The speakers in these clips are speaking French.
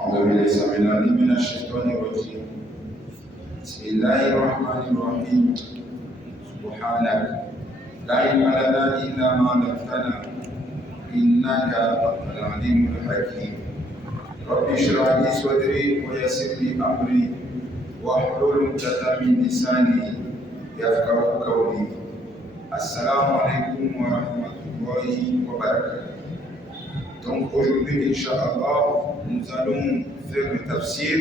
أعوذ بالله السميع العليم من الشيطان الرجيم. بسم الله الرحمن الرحيم. سبحانك لا علم لنا إلا ما علمتنا إنك أنت العليم الحكيم. رب اشرح لي صدري ويسر لي أمري واحلل عقدة من لساني يفقهوا قولي. السلام عليكم ورحمة الله وبركاته. Donc aujourd'hui, Inch'Allah, nous allons faire le tafsir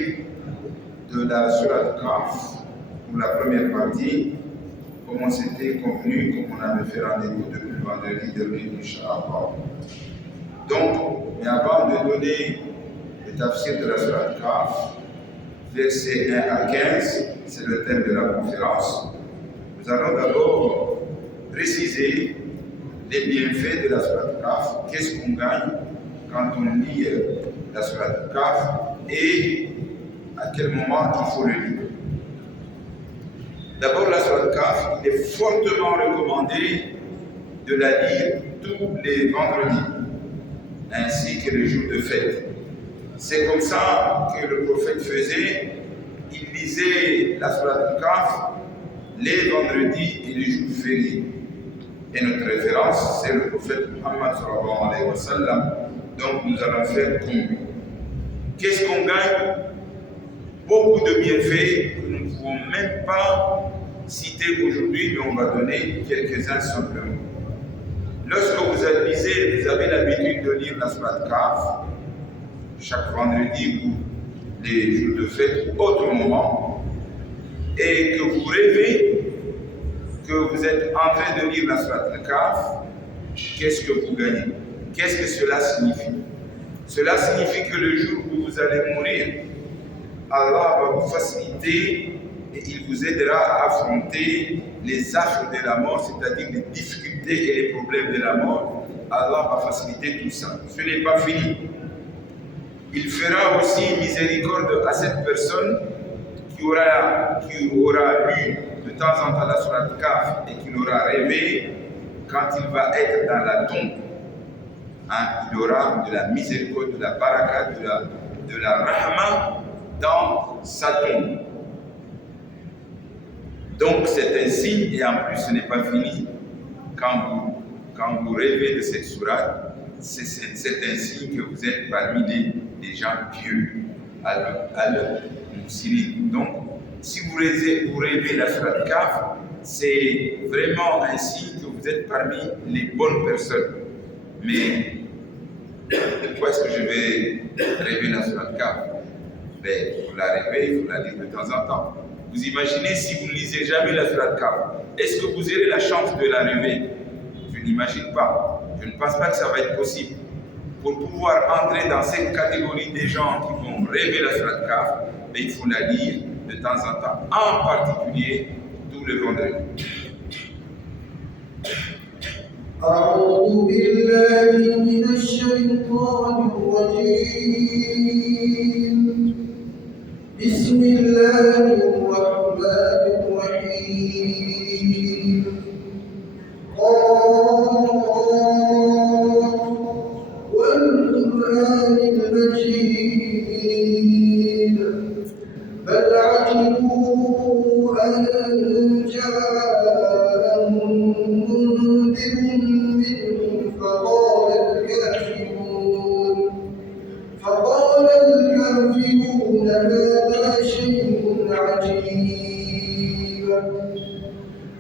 de la Sourate Kahf pour la première partie, comme on s'était convenu, comme on avait fait rendez-vous depuis le vendredi dernier, Inch'Allah. Donc, mais avant de donner le tafsir de la Sourate Kahf, versets 1 à 15, c'est le thème de la conférence, nous allons d'abord préciser les bienfaits de la Sourate Kahf, qu'est-ce qu'on gagne quand on lit la Sourate Kahf et à quel moment il faut le lire. D'abord, la Sourate Kahf, il est fortement recommandé de la lire tous les vendredis, ainsi que les jours de fête. C'est comme ça que le prophète faisait, il lisait la Sourate Kahf les vendredis et les jours fériés. Et notre référence, c'est le prophète Muhammad sallallahu alayhi wa sallam. Donc nous allons faire comme lui. Qu'est-ce qu'on gagne? Beaucoup de bienfaits que nous ne pouvons même pas citer aujourd'hui, mais on va donner quelques-uns simplement. Lorsque vous lisez, vous avez l'habitude de lire la Sourate Kahf chaque vendredi ou les jours de fête ou autre moment, et que vous rêvez que vous êtes en train de lire la Sourate Kahf, qu'est-ce que vous gagnez? Qu'est-ce que cela signifie? Cela signifie que le jour où vous allez mourir, Allah va vous faciliter et il vous aidera à affronter les affres de la mort, c'est-à-dire les difficultés et les problèmes de la mort. Allah va faciliter tout ça. Ce n'est pas fini. Il fera aussi miséricorde à cette personne qui aura lu de temps en temps la Sourate Kahf et qui l'aura rêvé quand il va être dans la tombe. Il aura de la miséricorde, de la baraka, de la rahma dans sa tombe. Donc c'est un signe, et en plus ce n'est pas fini. Quand vous rêvez de cette sourate, c'est un signe que vous êtes parmi des gens pieux, al-Musilin. Donc si vous rêvez la sourate Kahf, c'est vraiment un signe que vous êtes parmi les bonnes personnes. Mais pourquoi est-ce que je vais rêver la Sourate Kahf? Pour la rêver, il faut la lire de temps en temps. Vous imaginez si vous ne lisez jamais la Sourate Kahf, est-ce que vous aurez la chance de la rêver? Je n'imagine pas. Je ne pense pas que ça va être possible. Pour pouvoir entrer dans cette catégorie des gens qui vont rêver la Sourate Kahf, il faut la lire de temps en temps, en particulier tous les vendredis. أعوذ بالله من الشيطان الرجيم. بسم الله الرحمن الرحيم. والقرآن المجيد بل عجبوا أن جاءهم فقال الكافرون هذا شيء عجيب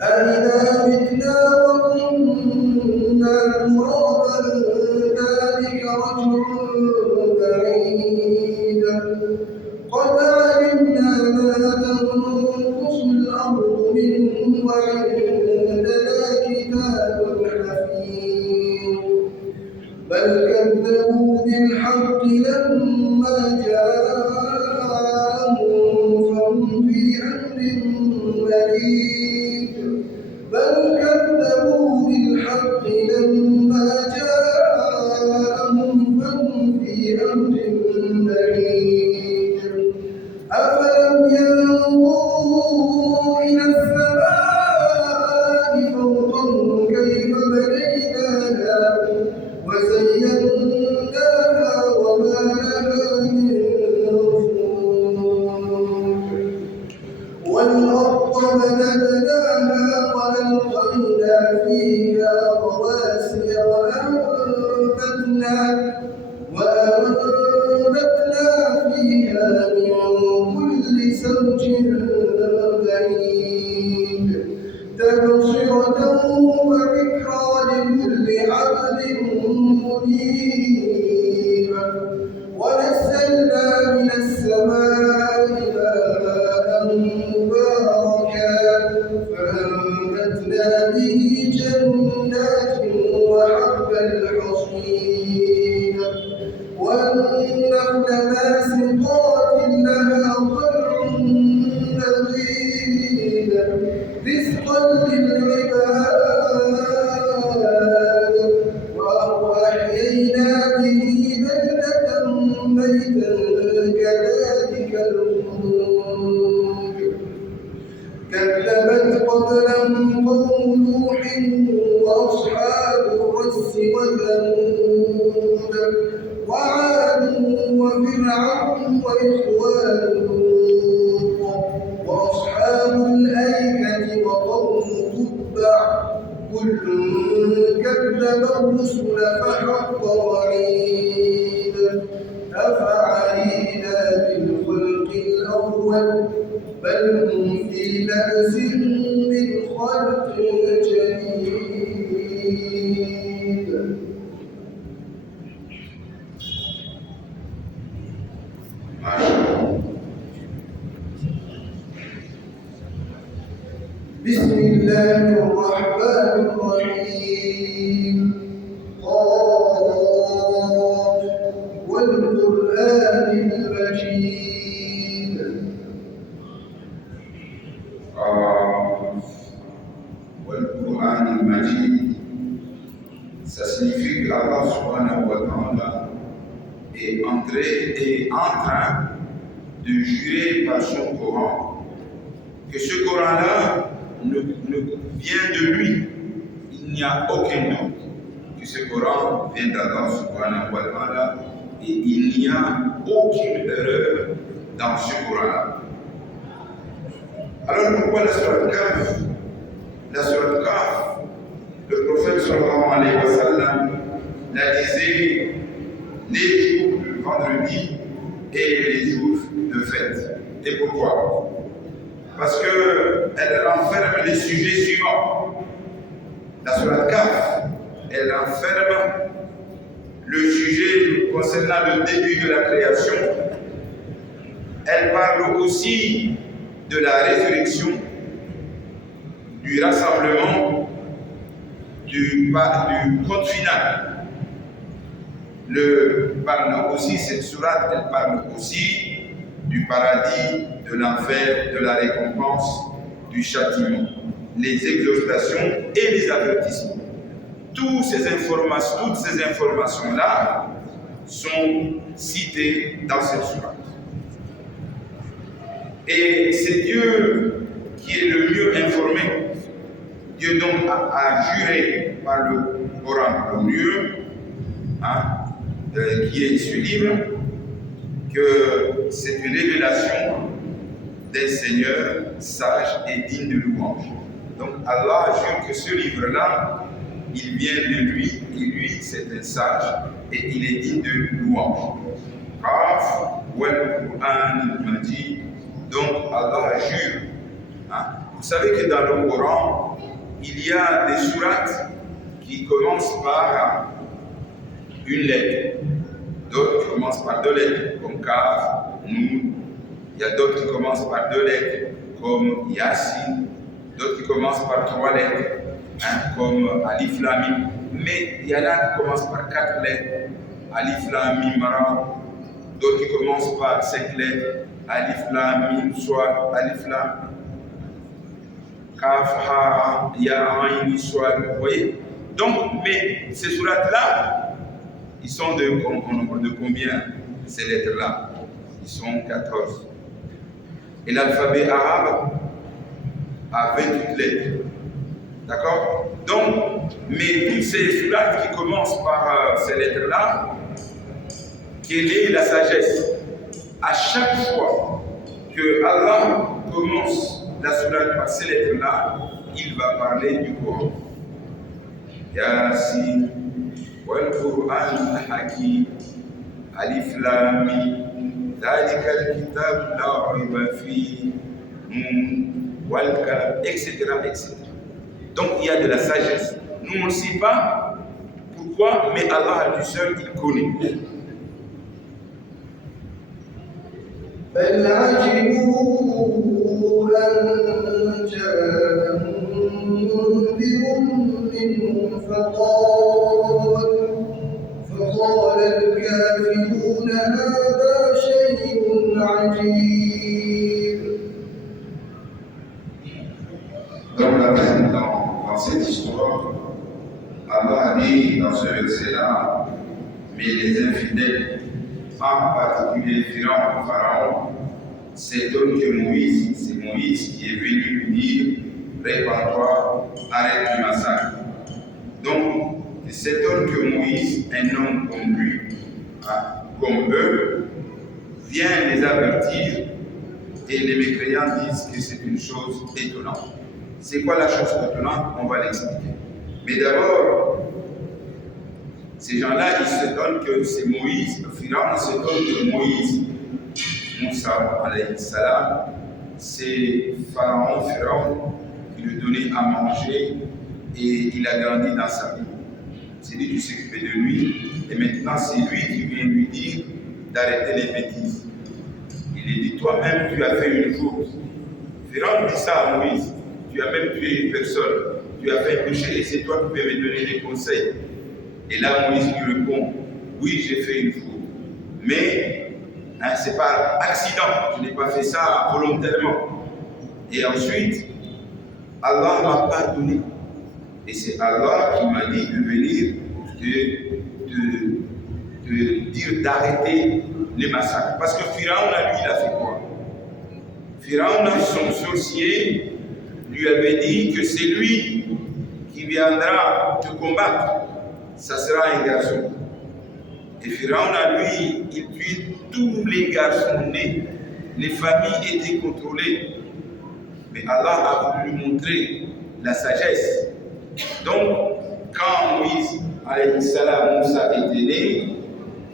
أإذا متنا وكنا ترابا ذلك رجل بعيد قد علمنا ما تنقص الأرض منهم وعندنا كتاب حفيظ بل كذبوا بالحق لما جاءهم فهم في أمر مريج بل كذبوا بالحق لما جاءهم فهم في أمر مريج أفلم ينظروا إلى السماء فوقهم كيف بنيناها وزيناها وما لها من وزوج بعيد تبصرة وذكرى لكل عبد منيب ونزلنا من السماء ماء مباركا فأنبتنا به جنات وحب الحصيد والنخل باسقات لها طلع نضيد رزقا للعباد وأحيينا به بلدة ميتا كذلك الخروج كذبت قبلهم قوم نوح وأصحاب الرس وثمود وعاد وفرعون وإخوان لوط وأصحاب الأيكة وقوم تبع كل كذب الرسل فحق وعيد أفعينا بالخلق الأول بل هم في لبس من خلق جديد. بسم الله الرحمن الرحيم قاف والقرآن المجيد والقرآن المجيد. Ça signifie qu'Allah subhanahu wa ta'ala est en train de jurer par son Coran que ce Coran-là ne vient de lui. Il n'y a aucun doute que ce Coran vient d'Allah subhanahu wa ta'ala et il n'y a aucune erreur dans ce Coran-là. Alors pourquoi la Sourate Kahf? La Sourate Kahf, le prophète sallallahu alayhi wa sallam la disait les jours de vendredi et les jours de fête. Et pourquoi? Parce qu'elle renferme les sujets suivants. La Sourate Kahf, elle renferme le sujet concernant le début de la création. Elle parle aussi de la résurrection, du rassemblement, du compte final. Cette sourate, elle parle aussi du paradis, de l'enfer, de la récompense, du châtiment, les exhortations et les avertissements. Toutes ces informations-là sont citées dans cette sourate. Et c'est Dieu qui est le mieux informé. Dieu donc a juré par le Coran le mieux, qui est ce livre, que c'est une révélation d'un Seigneur sage et digne de louange. Donc Allah jure que ce livre-là, il vient de lui, et lui c'est un sage, et il est digne de louange. Qaf wal Qur'an al-Majid. Donc Allah jure. Vous savez que dans le Coran, il y a des sourates qui commencent par une lettre, d'autres qui commencent par deux lettres, comme Kaf, Noun. Il y a d'autres qui commencent par deux lettres, comme Yasin, d'autres qui commencent par trois lettres, comme Alif Lam Mim. Mais il y en a qui commencent par quatre lettres, Alif Lam Mim Ra, d'autres qui commencent par cinq lettres, Alif Lam Mim Swad, Alif Lam Kaf Ha Ya Ain Swad. Vous voyez? Donc, mais ces sourates-là, ils sont de combien ces lettres-là? Ils sont 14. Et l'alphabet arabe a 28 lettres. D'accord? Donc, mais toutes ces sourates qui commencent par ces lettres-là, quelle est la sagesse? À chaque fois que Allah commence la sourate par ces lettres-là, il va parler du Coran. Yasin, wal Qur'an al-Hakim, Alif Lam Mim, ذلك الكتاب لا ريب فيه etc., etc. Donc il y a de la sagesse. Nous on ne sait pas pourquoi, mais Allah lui seul il connaît. بل عجبوا أن جاءهم منذر منهم فقال الكافرون هذا شيء عجيب. Dans cette histoire, Allah a dit dans ce verset-là, mais les infidèles, en particulier Pharaon, s'étonne que Moïse, c'est Moïse qui est venu lui dire, répands-toi, arrête le massacre. Donc, il s'étonne que Moïse, un homme comme lui, comme eux, vient les avertir et les mécréants disent que c'est une chose étonnante. C'est quoi la chose étonnante? On va l'expliquer. Mais d'abord, ces gens-là, ils s'étonnent que c'est Moïse, Pharaon s'étonne que Moïse, Moussa, alayhi salam, c'est Pharaon qui lui donnait à manger et il a grandi dans sa vie. C'est lui qui s'occupait de lui et maintenant c'est lui qui vient lui dire d'arrêter les bêtises. Il lui dit, toi-même tu as fait une faute. Pharaon dit ça à Moïse, tu as même tué une personne, tu as fait un péché et c'est toi qui peux me donner des conseils. Et là Moïse lui répond, oui j'ai fait une faute, mais c'est par accident, je n'ai pas fait ça volontairement. Et ensuite, Allah m'a pardonné. Et c'est Allah qui m'a dit de venir de dire d'arrêter les massacres. Parce que Pharaon, lui, il a fait quoi? Pharaon, son sorcier, lui avait dit que c'est lui qui viendra te combattre. Ça sera un garçon. Et Pharaon, lui, il tuait tous les garçons nés. Les familles étaient contrôlées. Mais Allah a voulu lui montrer la sagesse. Donc, quand Moïse, alayhi salam, Moussa était né,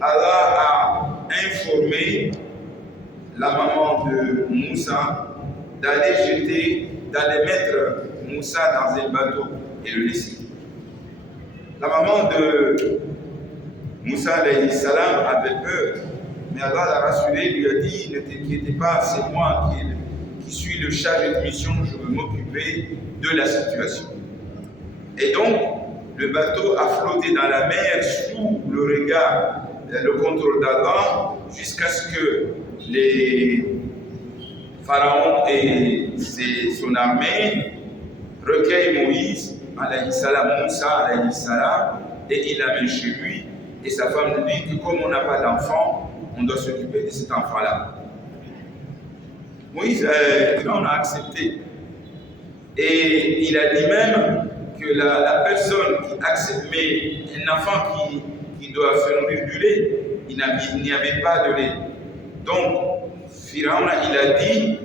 Allah a informé la maman de Moussa d'aller mettre Moussa dans un bateau et le laisser. La maman de Moussa alayhi salam avait peur, mais Allah l'a rassuré, lui a dit, ne t'inquiète pas, c'est moi qui suis le chargé de mission, je veux m'occuper de la situation. Et donc, le bateau a flotté dans la mer sous le regard, le contrôle d'Allah, jusqu'à ce que les pharaons et son armée recueillent Moïse, alayhi salam, Moussa, alayhi salam, et il l'amène chez lui. Et sa femme lui dit que comme on n'a pas d'enfant, on doit s'occuper de cet enfant-là. Moïse, on a accepté. Et il a dit même que la personne qui accepte, mais un enfant qui doit se nourrir du lait, il n'y avait pas de lait. Donc, Pharaon, il a dit,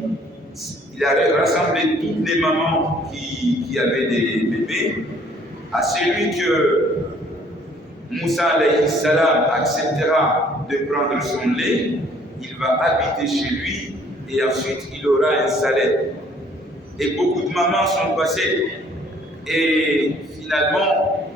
il a rassemblé toutes les mamans qui avaient des bébés, à celui que Moussa alayhi salam acceptera de prendre son lait, il va habiter chez lui et ensuite il aura un salaire. Et beaucoup de mamans sont passées. Et finalement,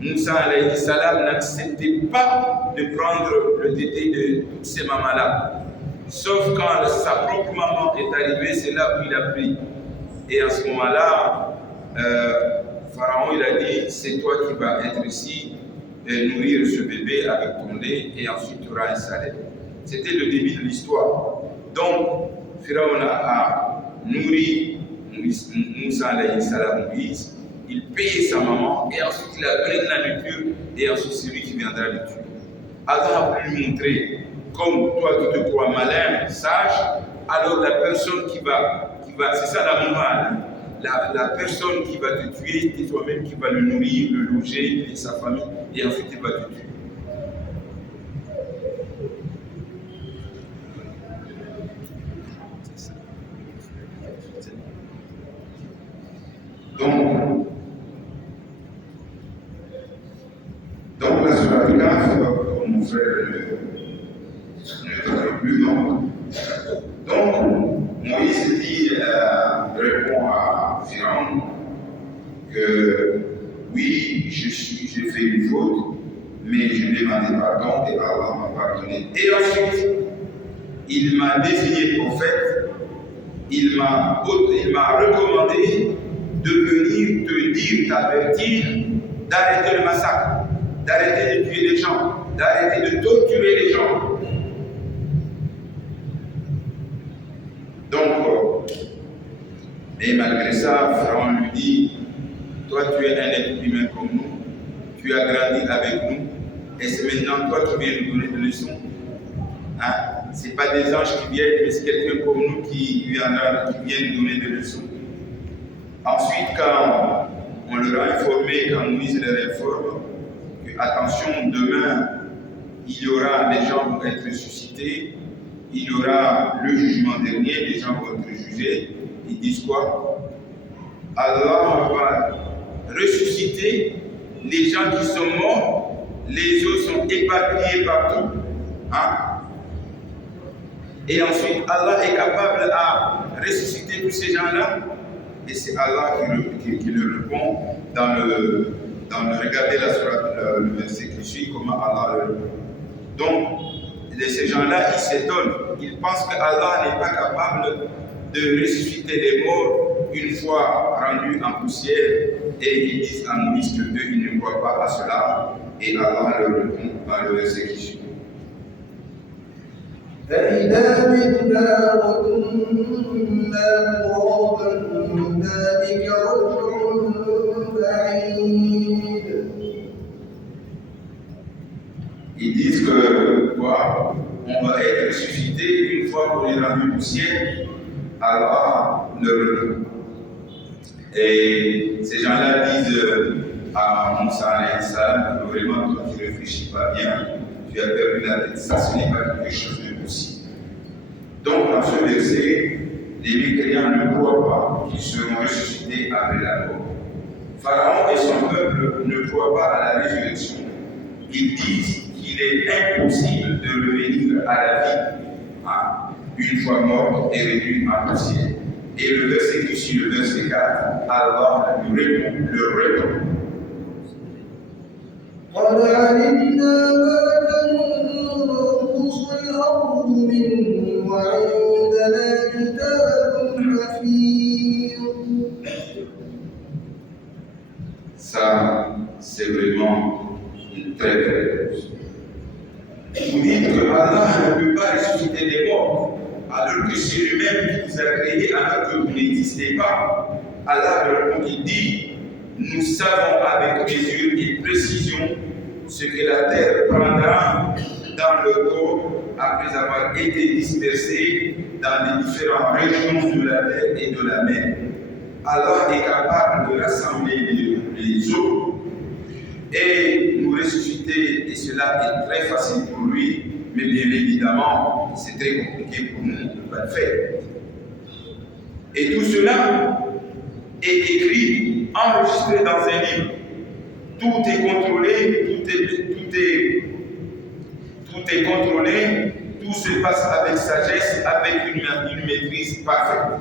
Moussa alayhi salam n'acceptait pas de prendre le tété de toutes ces mamans-là. Sauf quand sa propre maman est arrivée, c'est là où il a pris. Et à ce moment-là, Pharaon il a dit, c'est toi qui vas être ici, nourrir ce bébé avec ton lait et ensuite tu auras un salaire. C'était le début de l'histoire. Donc, Pharaon a nourri Moussa alayhi salam, Moïse, il payait sa maman et ensuite il a donné de la nourriture et ensuite c'est lui qui viendra le tuer. Allah a voulu lui montrer, comme toi tu te crois malin, sage, alors la personne qui va c'est ça la morale, la personne qui va te tuer, c'est toi-même qui va le nourrir, le loger et sa famille et ensuite il va te tuer. Donc la Surah Al-Kahf, comme mon frère ne t'en plus, non. Donc, Moïse répond à Pharaon que oui, j'ai fait une faute, mais je demandais pardon et Allah m'a pardonné. Et ensuite, il m'a désigné prophète, il m'a recommandé de venir te dire, t'avertir, d'arrêter le massacre, d'arrêter de tuer les gens, d'arrêter de torturer les gens. Donc, mais malgré ça, Pharaon lui dit, toi tu es un être humain comme nous, tu as grandi avec nous, et c'est maintenant toi qui viens nous donner des leçons. Hein? Ce n'est pas des anges qui viennent, mais c'est quelqu'un comme nous qui vient nous donner des leçons. Ensuite, quand on leur a informé, quand Moïse leur informe, que attention, demain, il y aura, les gens vont être ressuscités, il y aura le jugement dernier, les gens vont être jugés, ils disent quoi? Allah va ressusciter les gens qui sont morts, les autres sont éparpillés partout. Hein? Et ensuite, Allah est capable à ressusciter tous ces gens-là. Et c'est Allah qui le répond dans le regardez le verset qui suit, comment Allah le répond. Donc, ces gens-là, ils s'étonnent. Ils pensent que Allah n'est pas capable de ressusciter les morts une fois rendus en poussière. Et ils disent à Moïse que eux, ils ne croient pas à cela. Et Allah leur répond dans le verset qui suit. فإذا متنا وكنا ترابا ذلك رجع بعيد. Ils disent que quoi, on va être ressuscité une fois qu'on est rendu poussière. Alors, et ces gens-là disent à Moussa alayhi salam que vraiment toi tu ne réfléchis pas bien, tu as perdu la tête, ça ce n'est pas quelque chose de possible. Donc dans ce verset, les mécréants ne croient pas qu'ils seront ressuscités après la mort. Pharaon et son peuple ne croient pas à la résurrection. Ils disent qu'il est impossible de revenir à la vie une fois mort et réduit en poussière. Et le verset qui suit, le verset 4, Allah lui répond. قد علمنا ما تنقص الأرض منهم وعندنا كتاب حفيظ. Ça, c'est vraiment une très belle réponse. Vous dites que Allah ne peut pas ressusciter les morts, alors que c'est lui-même qui vous a créé alors que vous n'existez pas. Allah répond, il dit, nous savons avec mesure et précision ce que la terre prendra dans le corps après avoir été dispersée dans les différentes régions de la terre et de la mer. Allah est capable de rassembler les eaux et nous ressusciter, et cela est très facile pour lui, mais bien évidemment, c'est très compliqué pour nous de ne pas le faire. Et tout cela est écrit, enregistré dans un livre. Tout est contrôlé, tout est contrôlé, tout se passe avec sagesse, avec une maîtrise parfaite.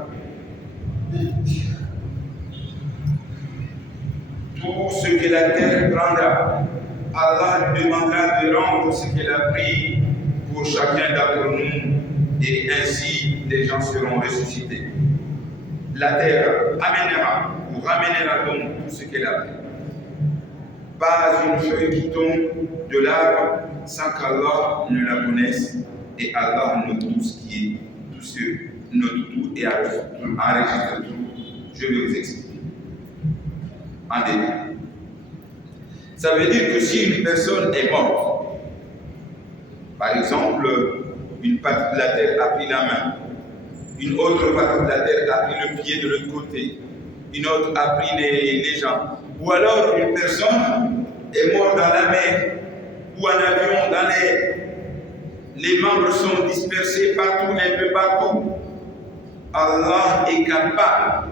Tout ce que la terre prendra, Allah lui demandera de rendre ce qu'elle a pris pour chacun d'entre nous, et ainsi les gens seront ressuscités. La terre amènera ou ramènera donc tout ce qu'elle a pris. Pas une feuille qui tombe de l'arbre sans qu'Allah ne la connaisse, et Allah note tout ce qui est, tout ce, note tout et enregistre tout. Je vais vous expliquer en détail. Ça veut dire que si une personne est morte, par exemple, une partie de la terre a pris la main, une autre partie de la terre a pris le pied de l'autre côté, une autre a pris les jambes, ou alors une personne est morte dans la mer ou en avion dans l'air, les membres sont dispersés partout, un peu partout. Allah est capable,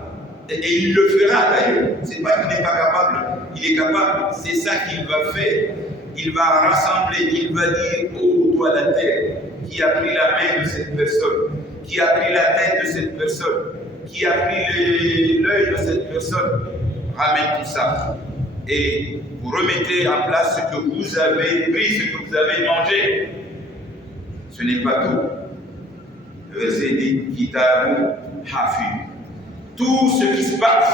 et il le fera d'ailleurs. C'est pas qu'il n'est pas capable, il est capable. C'est ça qu'il va faire. Il va rassembler, il va dire, oh toi la terre, qui a pris la main de cette personne, qui a pris la tête de cette personne, qui a pris l'œil de cette personne, ramène tout ça. Et vous remettez en place ce que vous avez pris, ce que vous avez mangé. Ce n'est pas tout. Le verset dit Kitabun Hafiz. Tout ce qui se passe,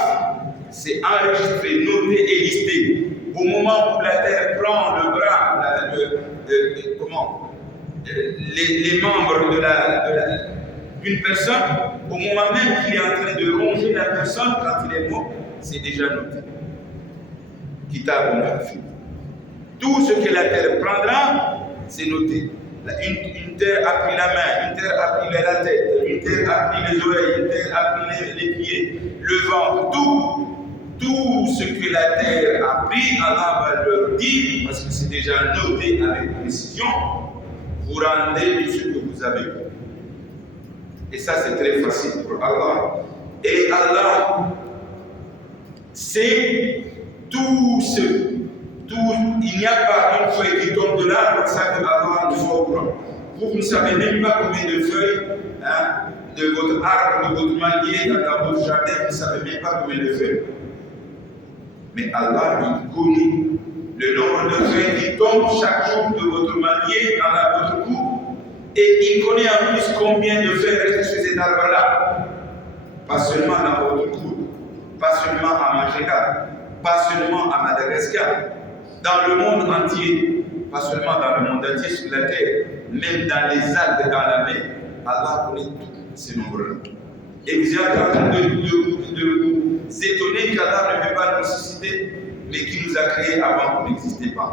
c'est enregistré, noté et listé. Au moment où la terre prend le bras, les membres d'une personne, au moment même qu'il est en train de ronger la personne, quand il est mort, c'est déjà noté. Kitabun Hafiz. Tout ce que la terre prendra, c'est noté. Une terre a pris la main, une terre a pris la tête, une terre a pris les oreilles, une terre a pris les pieds, le ventre, tout ce que la terre a pris, Allah va leur dire, parce que c'est déjà noté avec précision, vous rendez tout ce que vous avez pris. Et ça, c'est très facile pour Allah. Et Allah sait tout ce. Il n'y a pas une feuille qui tombe de l'arbre pour ça que Allah ne soit au courant. Vous ne savez même pas combien de feuilles de votre arbre, de votre manguier, dans votre jardin, vous ne savez même pas combien de feuilles. Mais Allah, il connaît le nombre de feuilles qui tombent chaque jour de votre manguier dans votre cou. Et il connaît en plus combien de feuilles restent sur cet arbre-là. Pas seulement dans votre cou, pas seulement à Manjega, pas seulement à Madagascar. Dans le monde entier, pas seulement dans le monde entier sur la terre, même dans les algues, dans la mer, Allah connaît tous ces nombres-là. Et vous êtes en train de vous étonner qu'Allah ne peut pas nous susciter, mais qui nous a créés avant qu'on n'existait pas.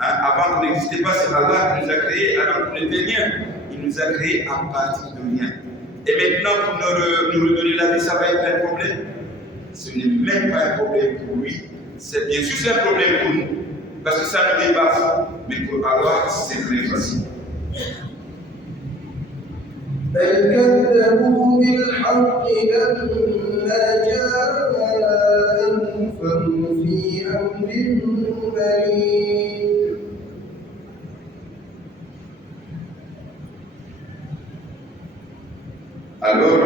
Avant qu'on n'existait pas, c'est Allah qui nous a créés alors qu'on n'était rien. Il nous a créés à partir de rien. Et maintenant, pour nous redonner la vie, ça va être un problème. Ce n'est même pas un problème pour lui. C'est bien sûr c'est un problème pour nous. Parce que ça nous dépasse. Mais pour Allah, c'est très facile. بل كذبوا بالحق لما جاءهم فهم في أمر مريض. Alors,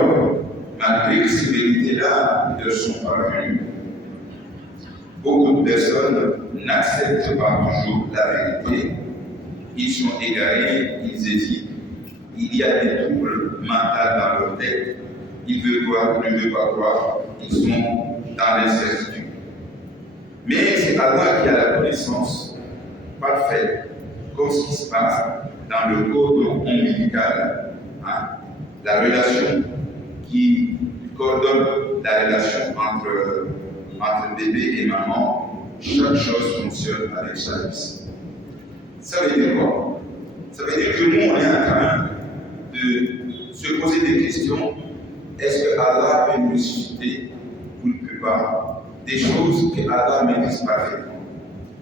malgré que ces vérités-là leur sont parvenues, beaucoup de personnes n'acceptent pas toujours la vérité. Ils sont égarés, ils hésitent. Il y a des troubles mentaux dans leur tête. Ils veulent croire, ils ne veulent pas croire. Ils sont dans l'incertitude. Mais c'est Allah qui a la connaissance parfaite, comme ce qui se passe dans le cordon ombilical. La relation qui coordonne la relation entre bébé et maman, chaque chose fonctionne avec service. Ça veut dire quoi? Ça veut dire que nous, on est en train de se poser des questions. Est-ce que Allah peut nous susciter ou ne peut pas? Des choses que Allah maîtrise parfaitement.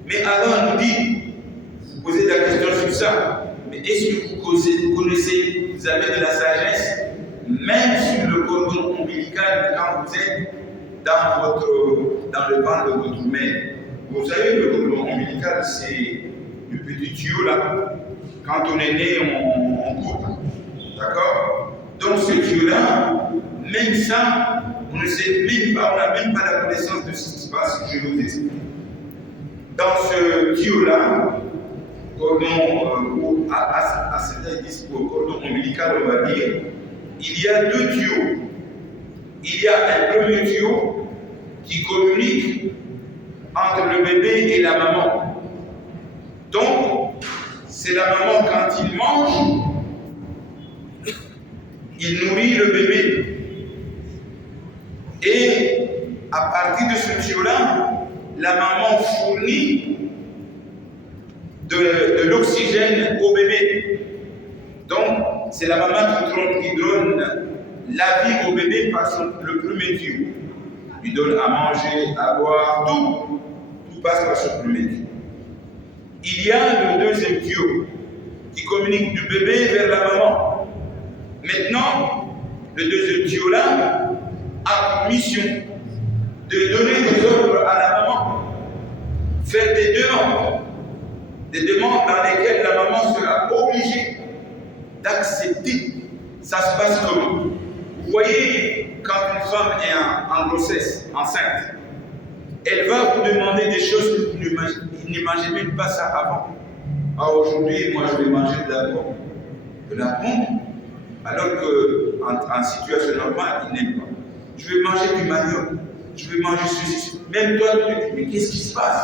Mais Allah nous dit, vous posez la question sur ça, mais est-ce que vous connaissez, vous avez de la sagesse, même sur le cordon ombilical quand vous êtes dans le ventre de votre mère? Vous savez, le cordon ombilical, c'est le petit tuyau là. Quand on est né, on coupe. D'accord? Donc ce tuyau-là, même ça, on ne sait même pas, on n'a même pas la connaissance de ce qui se passe, je vous explique. Dans ce tuyau-là, à certains disent au cordon ombilical, on va dire, il y a deux tuyaux. Il y a un premier tuyau qui communique entre le bébé et la maman. Donc, c'est la maman quand il mange, il nourrit le bébé. Et à partir de ce tuyau-là, la maman fournit de l'oxygène au bébé. Donc, c'est la maman qui donne la vie au bébé par le premier tuyau. Il donne à manger, à boire, tout passe par ce premier tuyau. Il y a le deuxième tuyau qui communique du bébé vers la maman. Maintenant, le deuxième tuyau-là a pour mission de donner des ordres à la maman, faire des demandes dans lesquelles la maman sera obligée d'accepter Ça se passe comment? Vous voyez, quand une femme est en grossesse, enceinte, elle va vous demander des choses que vous n'imaginez même pas ça avant. Ah, aujourd'hui, moi, je vais manger de la pomme, alors qu'en situation normale, il n'aime pas. Je vais manger du manioc, je vais manger ceci. Même toi, tu te dis, mais qu'est-ce qui se passe?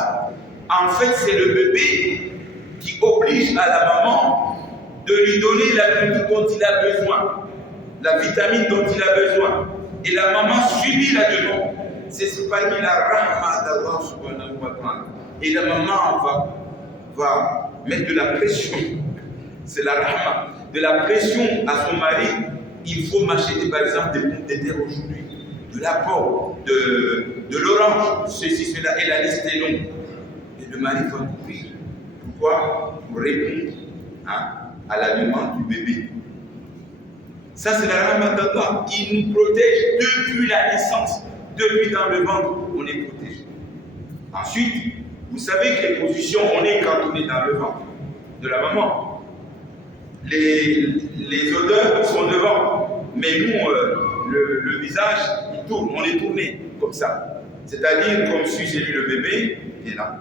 En fait, c'est le bébé qui oblige à la maman de lui donner la nourriture dont il a besoin, la vitamine dont il a besoin. Et la maman subit la demande. C'est parmi la rahma d'Allah subhanahu wa ta'ala. Et la maman va mettre de la pression. C'est la rahma. De la pression à son mari. Il faut m'acheter par exemple des pommes de terre aujourd'hui, de la pomme, de l'orange, ceci, cela, et la liste est longue. Et le mari va courir. Pourquoi? Pour répondre à la demande du bébé. Ça, c'est la rahma d'Allah. Il nous protège depuis la naissance. Depuis dans le ventre, on est protégé. Ensuite, vous savez quelle position on est quand on est dans le ventre de la maman. Les odeurs sont devant, mais nous, le visage, il tourne, on est tourné comme ça. C'est-à-dire, comme si j'ai vu le bébé, il est là.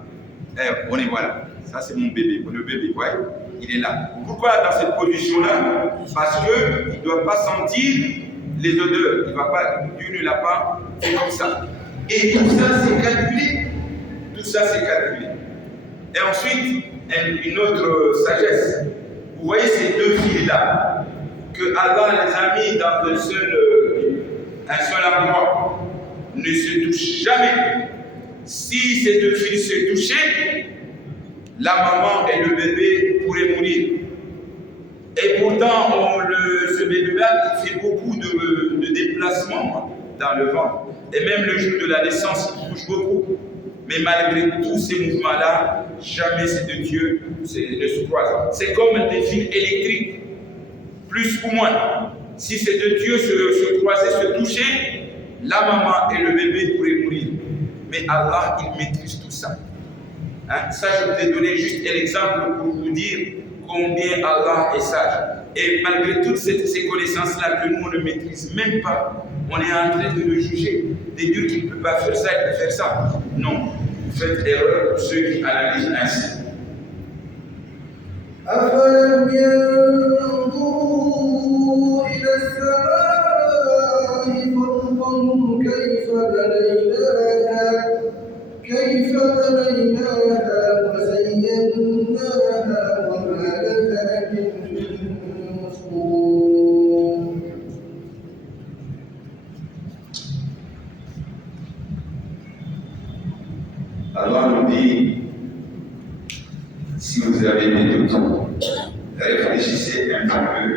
On est voilà. Ça, c'est mon bébé. Le bébé, ouais, il est là. Pourquoi dans cette position-là? Parce qu'il ne doit pas sentir les odeurs. Il ne va pas, Dieu ne l'a pas fait comme ça. Et tout ça, c'est calculé. Tout ça, c'est calculé. Et ensuite, une autre sagesse. Vous voyez ces deux filles-là, que Allah les a mis dans un seul endroit, ne se touchent jamais. Si ces deux filles se touchaient, la maman et le bébé pourraient mourir. Et pourtant, ce bébé-là, il fait beaucoup de déplacements dans le ventre. Et même le jour de la naissance, il bouge beaucoup. Mais malgré tous ces mouvements-là, jamais ces deux dieux ne se croisent. C'est comme des fils électriques, plus ou moins. Si ces deux dieux se croisaient, se touchaient, la maman et le bébé pourraient mourir. Mais Allah, il maîtrise tout ça. Ça, je vous ai donné juste un exemple pour vous dire combien Allah est sage. Et malgré toutes ces connaissances-là que nous, on ne maîtrise même pas, on est en train de le juger, de dire qu'il ne peut pas faire ça, il peut faire ça. Non, vous faites erreur pour ceux qui analysent ainsi. أفلم ينظروا إلى السماء فوقهم كيف بنيناها وزيناها وما لها من فروج. Allah nous dit, si vous avez des doutes, réfléchissez un petit peu,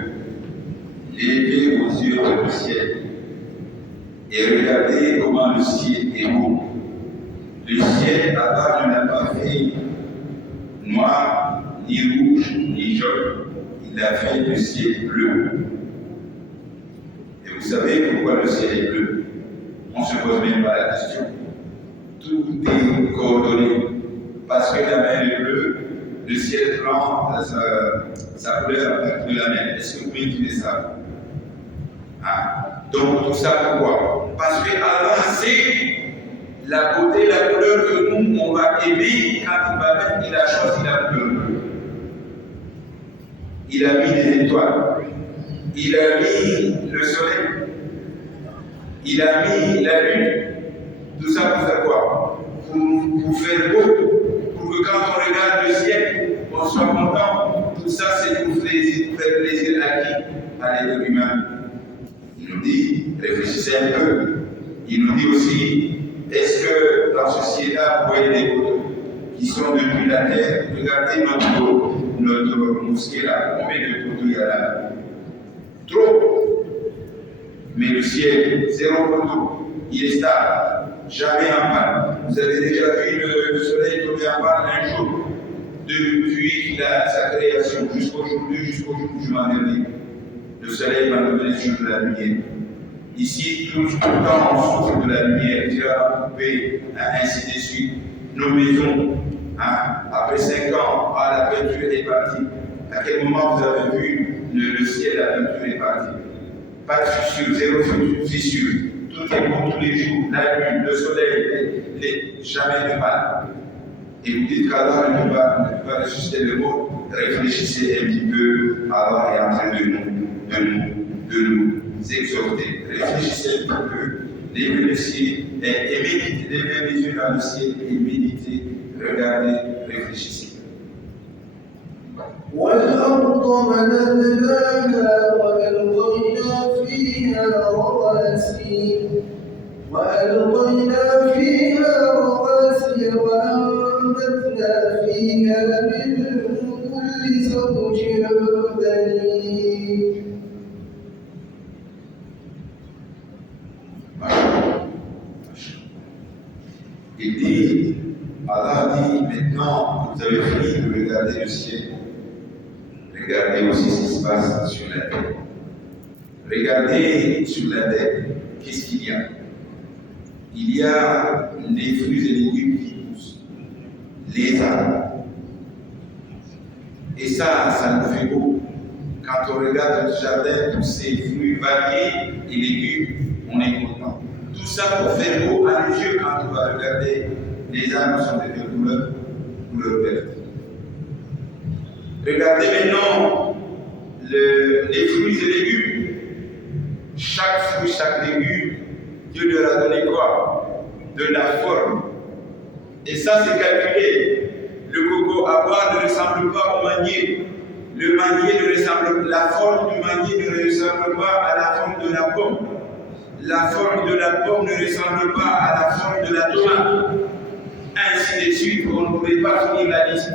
levez vos yeux vers le ciel et regardez comment le ciel est beau. Le ciel, Allah ne l'a pas fait noir, ni rouge, ni jaune. Il a fait le ciel bleu. Et vous savez pourquoi le ciel est bleu? On ne se pose même pas la question. Tout est coordonné. Parce que la mer est bleue, le ciel prend sa couleur de la mer. Est-ce que vous pouvez utiliser ça? Donc tout ça pourquoi? Parce que Allah sait la beauté, la couleur que nous, on va aimer quand il a choisi la couleur bleue. Il a mis les étoiles, il a mis le soleil, il a mis la lune. Tout ça pour faire quoi? Pour faire beau, pour que quand on regarde le ciel, on soit content. Tout ça, c'est pour faire plaisir à qui? À l'être humain. Il nous dit, réfléchissez un peu. Il nous dit aussi, est-ce que dans ce ciel-là, vous voyez des poteaux qui sont depuis la terre? Regardez notre mosquée là, combien de poteaux il y a là? Trop. Mais le ciel, zéro poteau, il est stable, jamais en panne. Vous avez déjà vu le soleil tomber en panne un jour, depuis sa création jusqu'aujourd'hui, jusqu'au jour du jugement dernier. Le soleil va nous donner sur de la lumière. Ici, tout le temps, on souffre de la lumière, Dieu a coupé, ainsi de suite. Nos maisons, après 5 ans, la peinture est partie. À quel moment vous avez vu le ciel a peinture est parti. Pas de fissure, zéro fissure. Tout est beau tous les jours, la lune, le soleil, jamais de mal. Et vous dites qu'Allah ne peut pas ressusciter le mot, réfléchissez un petit peu, Allah est en train de nous exhorter. Réfléchissez un petit peu, levez le ciel et méditez, levez les yeux dans le ciel et méditez, regardez, réfléchissez. والأرض مددناها وألقينا فيها رواسي وأنبتنا فيها من كل زوج بهيج. Il dit, Allah dit, maintenant que vous avez fini de regarder le ciel, regardez aussi ce qui se passe sur la terre. Regardez sur la terre, qu'est-ce qu'il y a? Il y a les fruits et légumes qui poussent, les arbres. Et ça nous fait beau. Quand on regarde le jardin, tous ces fruits variés et légumes, on est content. Tout ça pour faire beau à nos yeux quand on va regarder les arbres sont de couleur verte. Regardez maintenant les fruits et légumes. Chaque fruit, chaque légume, Dieu leur a donné quoi? De la forme. Et ça, c'est calculé. Le coco à boire ne ressemble pas au manier. Le manier ne ressemble, la forme du manier ne ressemble pas à la forme de la pomme. La forme de la pomme ne ressemble pas à la forme de la tomate. Ainsi de suite, on ne pourrait pas finir la liste.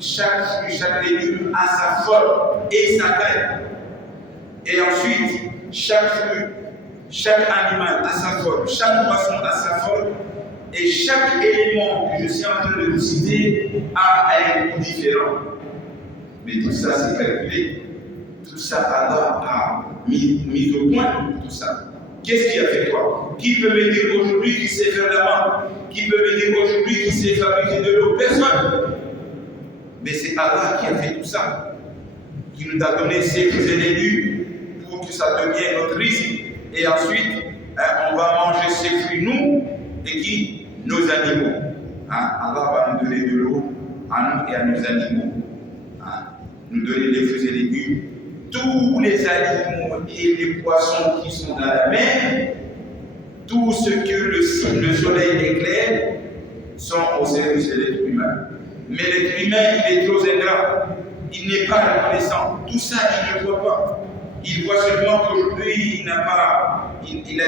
Chaque fruit, chaque légume a sa forme et sa taille. Et ensuite, chaque fruit, chaque animal a sa forme, chaque poisson a sa forme, et chaque élément que je suis en train de vous citer a un goût différent. Mais tout ça, c'est calculé. Tout ça, Allah a mis au point tout ça. Qu'est-ce qui a fait quoi? Qui peut me dire aujourd'hui qu'il sait faire la main? Qui peut me dire aujourd'hui qu'il sait fabriquer de l'eau? Personne. Mais c'est Allah qui a fait tout ça, qui nous a donné ces fruits et légumes pour que ça devienne notre risque. Et ensuite, on va manger ces fruits, nous, et nos animaux. Allah va nous donner de l'eau à nous et à nos animaux. Nous donner des fruits et légumes. Tous les animaux et les poissons qui sont dans la mer, tout ce que le soleil éclaire, sont au service de l'être humain. Mais l'être humain, il est trop ingrat. Il n'est pas reconnaissant. Tout ça, il ne voit pas. Il voit seulement qu'aujourd'hui, il a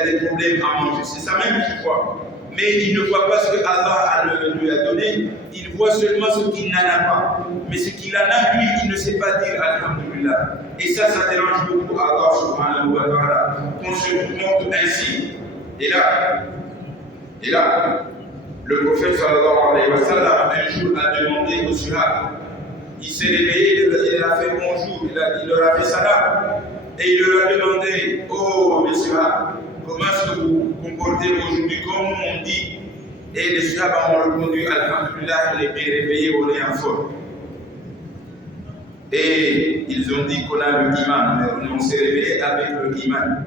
des problèmes à manger. C'est ça même qu'il voit. Mais il ne voit pas ce que Allah lui a donné. Il voit seulement ce qu'il n'en a pas. Mais ce qu'il en a, lui, il ne sait pas dire Alhamdulillah. Et ça dérange beaucoup Allah subhanahu wa ta'ala. Qu'on se montre ainsi. Et là, le prophète sallallahu alayhi wa sallam, un jour, a demandé aux Sahaba. Il s'est réveillé, il a fait bonjour, il leur a fait salam. Et il leur a demandé, oh mes Sahaba, comment est-ce que vous vous comportez aujourd'hui, comme on dit? Et les Sahaba ont répondu, Alhamdulillah, on est bien réveillé, on est en forme. Et ils ont dit qu'on a le iman, mais on s'est réveillé avec le iman.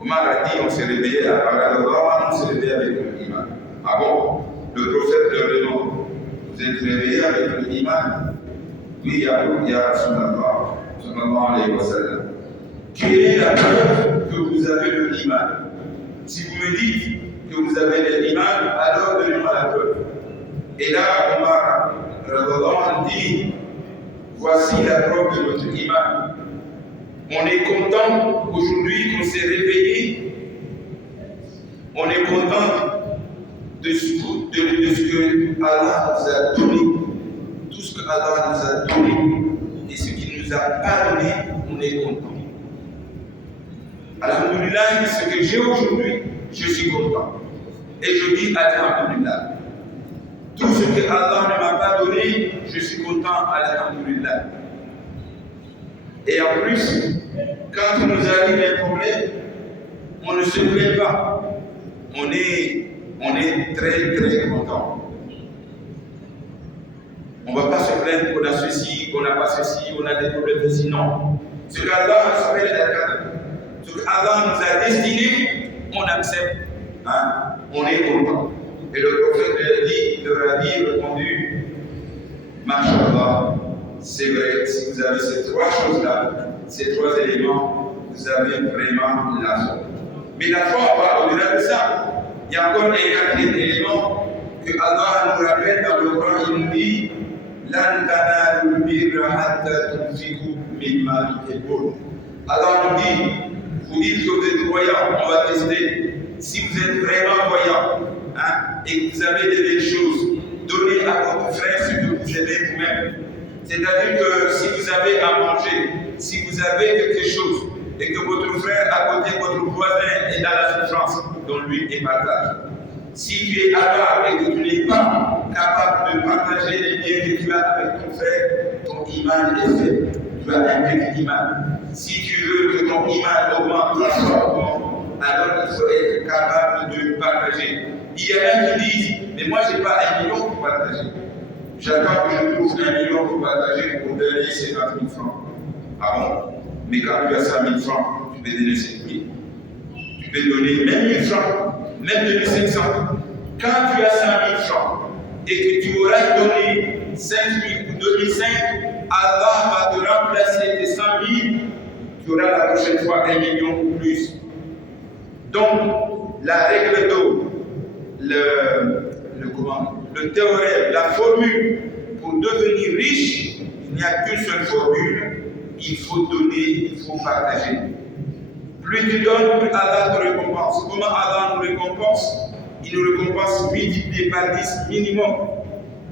Omar a dit, on s'est réveillé à Allah, on s'est réveillé avec le iman. Ah bon? Le prophète leur demande, vous êtes réveillé avec le iman? Oui, ya Rasulallah, sallallahu alayhi wa sallam. Quelle est la preuve que vous avez le iman? Si vous me dites que vous avez l'iman, alors donnez-moi la preuve. Et là, Omar dit, voici la preuve de notre iman. On est content aujourd'hui qu'on s'est réveillé. On est content de ce que Allah nous a donné. Tout ce que Allah nous a donné et ce qu'il ne nous a pas donné, on est content. Alhamdulillah, ce que j'ai aujourd'hui, je suis content. Et je dis Alhamdulillah. Tout ce que Allah ne m'a pas donné, je suis content, Alhamdulillah. Et en plus, quand nous arrive un problème, on ne se plaint pas. On est très très content. On ne va pas se plaindre qu'on a ceci, qu'on n'a pas ceci, on a des problèmes ceci, non. Ce qu'Allah s'appelle Al-Qadr. Ce qu'Allah nous a destiné, on accepte, hein? On est content. Et le prophète leur a dit, répondu, Masha'Allah, c'est vrai, si vous avez ces trois choses-là, ces trois éléments, vous avez vraiment la foi. Mais la foi va au-delà de ça. Il y a encore un quatrième élément que Allah nous rappelle dans le Coran, il nous dit, Lan tanalul birra hatta tunfiqu mimma tuhibbun. Allah nous dit, vous dites que vous êtes croyants, on va tester. Si vous êtes vraiment croyants, hein, et que vous avez des belles choses, donnez à votre frère ce que vous aimez vous-même. C'est-à-dire que si vous avez à manger, si vous avez quelque chose, et que votre frère à côté, votre voisin est dans la souffrance, donne-lui et partage. Si tu es avare et que tu n'es pas capable de partager les biens que tu as avec ton frère, ton iman est fait. Tu as un petit iman. Si tu veux que ton iman augmente, alors il faut être capable de partager. Il y en a qui disent, mais moi je n'ai pas 1 million pour partager. J'attends que je trouve 1 million pour partager pour donner 50 000 francs. Ah bon? Mais quand tu as 5 000 francs, tu peux donner 7 000. Tu peux donner même 1 000 francs, même 2500. Quand tu as 5 000 francs et que tu auras donné 5 000 ou 2005, Allah va te remplacer tes 100 000. Tu auras la prochaine fois 1 million ou plus. Donc, la règle d'eau, le théorème, la formule pour devenir riche, il n'y a qu'une seule formule. Il faut donner, il faut partager. Plus tu donnes, plus Allah te récompense. Comment Allah nous récompense? Il nous récompense multiplié par 10 minimum,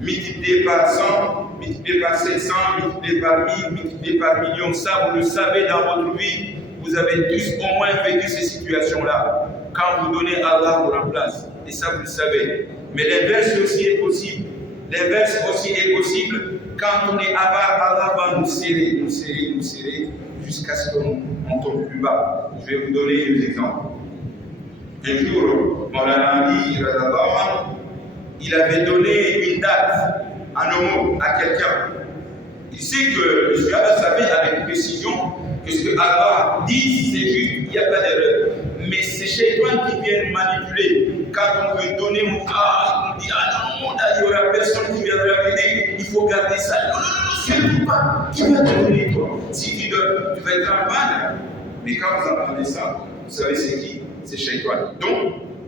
multiplié par 100, multiplié par 700, multiplié par 1000, multiplié par million. Ça, vous le savez dans votre vie. Vous avez tous au moins vécu ces situations-là. Quand vous donnez, Allah vous remplace. Et ça, vous le savez. Mais l'inverse aussi est possible. L'inverse aussi est possible. Quand on est avare, Allah va nous serrer, jusqu'à ce qu'on tombe plus bas. Je vais vous donner des exemples. Un jour, Maulana Ali, il avait donné une date, un homo, à quelqu'un. Il sait que le Sahaba savait avec précision que ce que Allah dit, c'est juste, il n'y a pas d'erreur. Mais c'est Shaitan qui vient manipuler. Quand on veut donner, on dit, non, il n'y aura personne qui viendra m'aider, il faut garder ça. Non, surtout pas. Qui va te donner, toi? Si tu donnes, tu vas être en panne. Mais quand vous entendez ça, vous savez c'est qui? C'est Shaitan. Donc,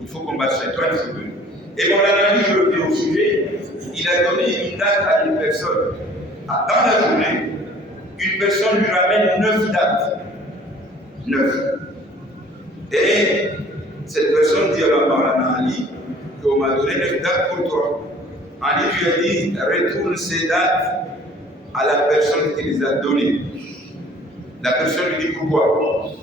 il faut combattre Shaitan, il faut donner. Et mon analyse, je reviens au sujet, il a donné une date à une personne. Dans la journée, une personne lui ramène 9 dates. 9. Et cette personne dit alors à Ali qu'on m'a donné 9 dates pour toi. Ali lui a dit retourne ces dates à la personne qui les a données. La personne lui dit pourquoi?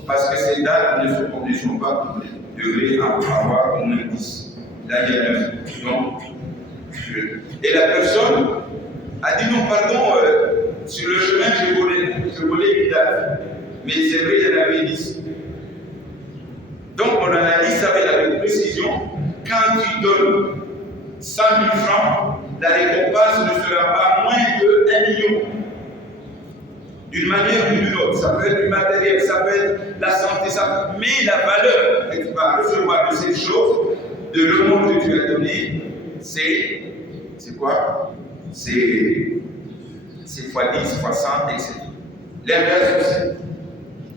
Parce que ces dates ne sont pas devraient avoir au moins 10. Là il y a 9. Donc, et la personne a dit non, pardon, sur le chemin je volais une date. Mais c'est vrai, il y en avait 10. Donc on analyse ça avec précision. Quand tu donnes 100 000 francs, la récompense ne sera pas moins de 1 million. D'une manière ou d'une autre. Ça peut être du matériel, ça peut être la santé, mais la valeur que tu vas recevoir de ces choses, de l'aumône que tu as donné, c'est quoi? C'est x 10, x 100, etc. L'inverse aussi.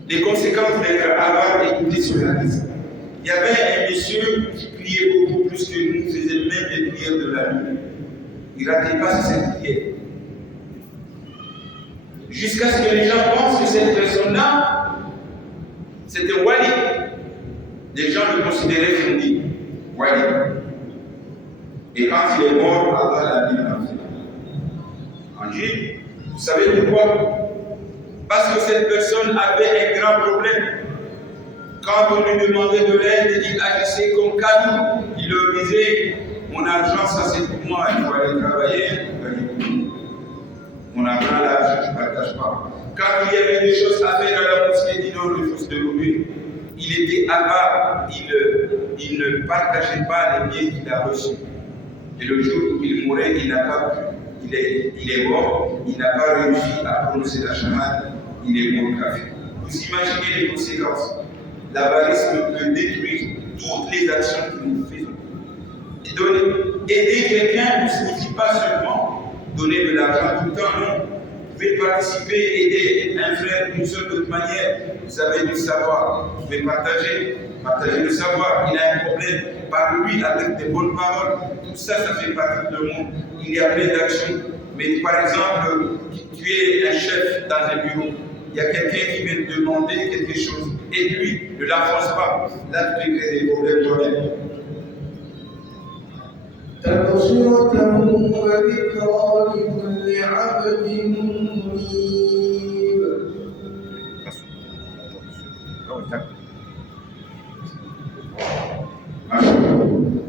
Les conséquences d'être avare et écouter sur la liste. Il y avait un monsieur qui priait beaucoup plus que nous, faisait même les prières de la nuit. Il ne ratait pas sur cette prière. Jusqu'à ce que les gens pensent que cette personne-là, c'était Wali. Les gens le considéraient Fondi. Wali. Et quand il est mort, Allah l'a mis en Dieu. Vous savez pourquoi? Parce que cette personne avait un grand problème. Quand on lui demandait de l'aide, il agissait comme cadeau. Il leur disait, mon argent, ça c'est pour moi, il faut aller travailler, mon argent là, je ne partage pas. Quand il y avait des choses à faire à la mosquée, il dit non, il faut se dérouler. Il était avare, il ne partageait pas les biens qu'il a reçus. Et le jour où il mourait, il n'a pas pu il est mort, il n'a pas réussi à prononcer la shahada, il est mort kafir. Vous imaginez les conséquences. L'avarisme peut détruire toutes les actions que nous faisons. Aider quelqu'un ne signifie pas seulement donner de l'argent tout le temps, non. Vous pouvez participer, aider un frère d'une seule autre manière. Vous avez du savoir, vous pouvez partager le savoir. Il a un problème, parle-lui avec des bonnes paroles. Tout ça, ça fait partie de monde. Il y a plein d'actions. Mais par exemple, tu es un chef dans un bureau. Il y a quelqu'un qui vient te demander quelque chose. Et lui, ne l'enfonce pas. Là, tu peux créer des problèmes toi-même. تبصرة وذكرى لكل عبد منيب.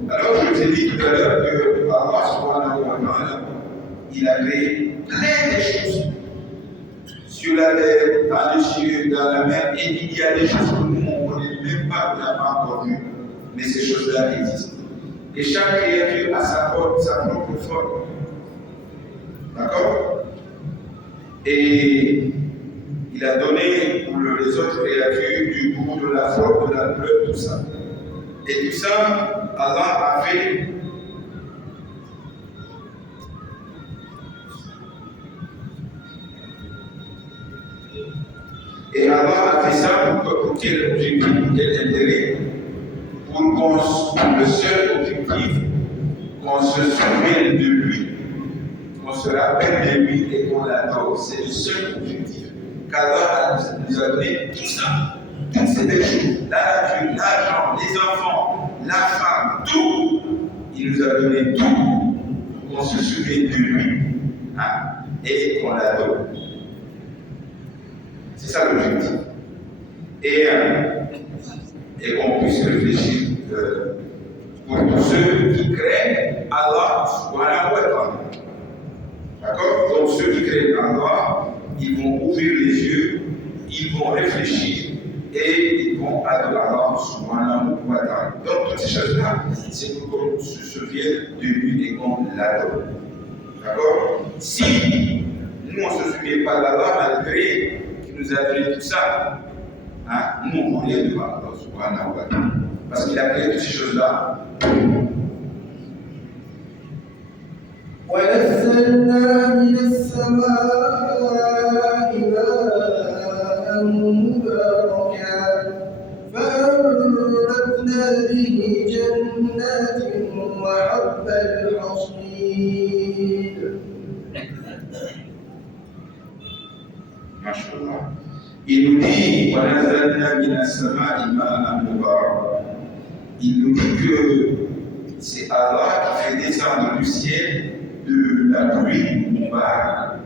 Alors, je vous ai dit tout à l'heure que Allah subhanahu wa ta'ala, il a créé plein de choses sur la terre, dans les cieux, dans la mer, et il y a des choses que nous, on ne connaît même pas, on n'a pas encore vues, mais ces choses-là existent. Et chaque créature a sa propre forme. D'accord? Et il a donné pour les autres créatures du goût, de la forme, de la couleur, tout ça. Et tout ça, Allah a fait. Et Allah a fait ça pour quel objectif, pour quel intérêt? Pour le seul objectif, qu'on se souvienne de lui, qu'on se rappelle de lui et qu'on l'adore. C'est le seul objectif. qu'Allah nous a donné tout ça, toutes ces belles choses, la nature, l'argent, les enfants, la femme, tout. Il nous a donné tout pour qu'on se souvienne de lui, hein, et qu'on l'adore. C'est ça l'objectif. Et qu'on puisse réfléchir pour tous ceux qui craignent Allah subhanahu wa ta'ala. D'accord? Donc ceux qui craignent Allah, ils vont ouvrir les yeux, ils vont réfléchir et ils vont adorer Allah subhanahu wa ta'ala. Donc toutes ces choses-là, c'est pour qu'on se souvienne de lui et qu'on l'adore. D'accord? Si nous on ne se souvient pas d'Allah malgré qu'il nous a donné tout ça, hein, nous on ne rien de Allah subhanahu wa ta'ala. Parce qu'il a créé toutes ces choses-là. ونزلنا من السماء ماء مباركا فأنبتنا به جنات وحب الحصيد. ما شاء الله. Il nous dit وَنَزَلْنَا مِنَ السَّمَاءِ مَاءً مُبَارَكًا. Il nous dit que c'est Allah qui fait descendre du ciel de la pluie Mubarak.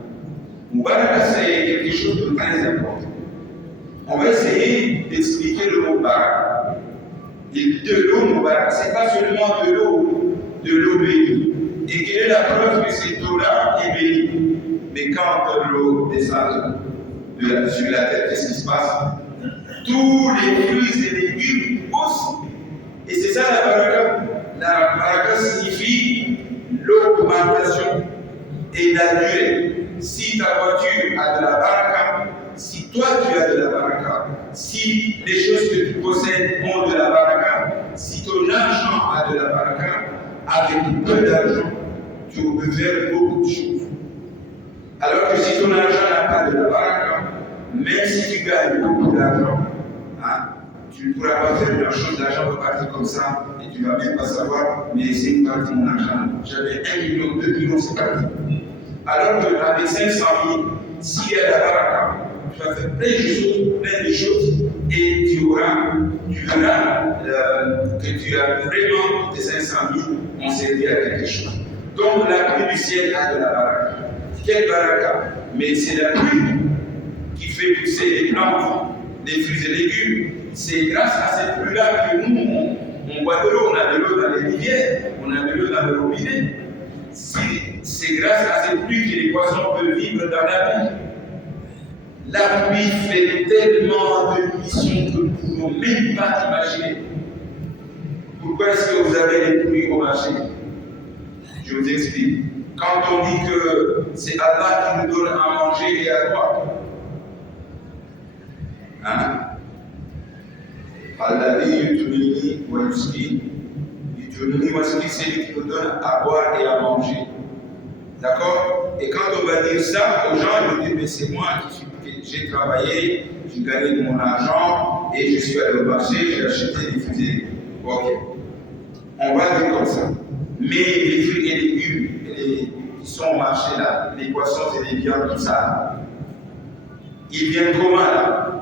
Mubarak, c'est quelque chose de très important. On va essayer d'expliquer le mot Mubarak. Et de l'eau Mubarak, ce n'est pas seulement de l'eau bénie. Et quelle est la preuve que cette eau-là est bénie? Mais quand l'eau descend sur la terre, qu'est-ce qui se passe? Tous les fruits et légumes poussent. Et c'est ça la baraka. La baraka signifie l'augmentation et la durée. Si ta voiture a de la baraka, si toi tu as de la baraka, si les choses que tu possèdes ont de la baraka, si ton argent a de la baraka, avec peu d'argent, tu peux faire beaucoup de choses. Alors que si ton argent n'a pas de la baraka, même si tu gagnes beaucoup d'argent, hein, tu ne pourras pas faire grand-chose, l'argent va partir comme ça, et tu ne vas même pas savoir, mais c'est une partie de mon argent. J'avais 1 million, 2 millions, c'est parti. Alors qu'avec 500 000, s'il y a la baraka, tu vas faire plein de choses, et tu verras que tu as vraiment tes 500 000 ont servi à quelque chose. Donc la pluie du ciel a de la baraka. Quelle baraka? Mais c'est la pluie qui fait pousser des plantes, des fruits et légumes. C'est grâce à cette pluie-là que nous, on boit de l'eau, on a de l'eau dans les rivières, on a de l'eau dans le robinet. C'est grâce à cette pluie que les poissons peuvent vivre dans la vie. La pluie fait tellement de missions que nous ne pouvons même pas imaginer. Pourquoi est-ce que vous avez les pluies au marché? Je vous explique. quand on dit que c'est Allah qui nous donne à manger et à boire. Hein? Allah dit Yutunini wa Yuski. Yutunini wa Yuski, c'est lui qui nous donne à boire et à manger. D'accord? Et quand on va dire ça aux gens, ils vont dire mais c'est moi j'ai travaillé, j'ai gagné de mon argent et je suis allé au marché, j'ai acheté des fusées. Ok. On va dire comme ça. Mais les fruits et légumes qui sont au marché là, les poissons et les viandes, tout ça, ils viennent comment là?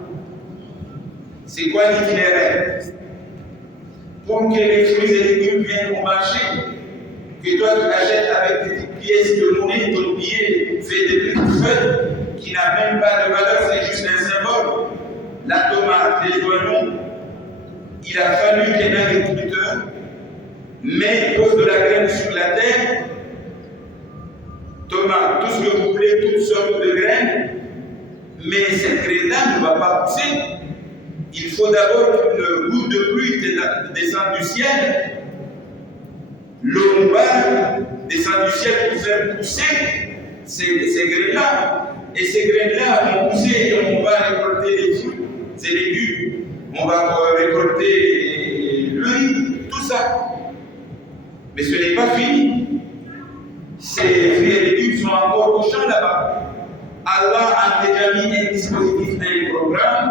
C'est quoi l'itinéraire? Pour que les fruits et légumes viennent au marché, que toi tu achètes avec des pièces de monnaie, ton billet fait de petites feuilles qui n'a même pas de valeur, c'est juste un symbole. La tomate, les oignons, il a fallu qu'un agriculteur pose de la graine sur la terre, tomate, tout ce que vous voulez, toutes sortes de graines, mais cette graine-là ne va pas pousser. Il faut d'abord qu'une goutte de pluie descende du ciel, l'eau moubarde descend du ciel pour faire pousser ces graines-là. Et ces graines-là vont pousser et on va récolter les fruits, les légumes, on va récolter le riz, tout ça. Mais ce n'est pas fini. Ces fruits et légumes sont encore au champ là-bas. Allah a déjà mis un dispositif, un programme,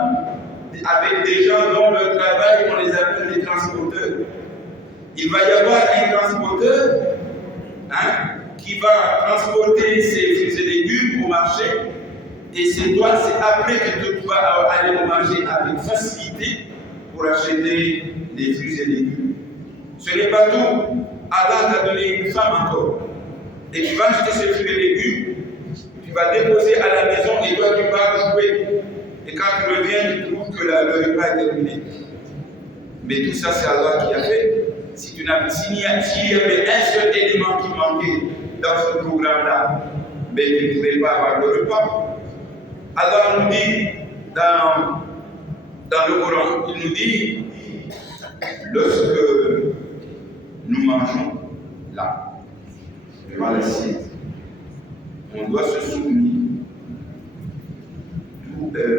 avec des gens dont le travail, on les appelle les transporteurs. Il va y avoir un transporteur qui va transporter ces fruits et légumes au marché. Et c'est après que tu vas aller au marché avec facilité pour acheter des fruits et légumes. Ce n'est pas tout. Allah t'a donné une femme encore. Et tu vas acheter ces fruits et légumes, tu vas déposer à la maison et toi tu vas jouer. Et quand tu reviens, tu trouves que le repas est terminé. Mais tout ça, c'est Allah qui a fait. S'il y avait un seul élément qui manquait dans ce programme-là, mais tu ne pourrais pas avoir le repas. Allah nous dit dans le Coran, il nous dit, lorsque nous mangeons là, devant l'assiette, on doit se souvenir de